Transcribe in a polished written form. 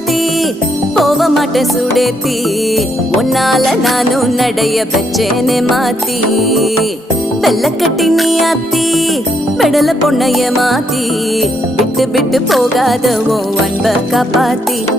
பத்தி போக மாட்டேன் சுடேத்தி உன்னால நானும் நடைய பெச்சேனே மாத்தி வெள்ளக்கட்டி நீ ஆத்தி பெடல பொண்ணைய மாத்தி விட்டு விட்டு போகாத உன் அன்ப காப்பாத்தி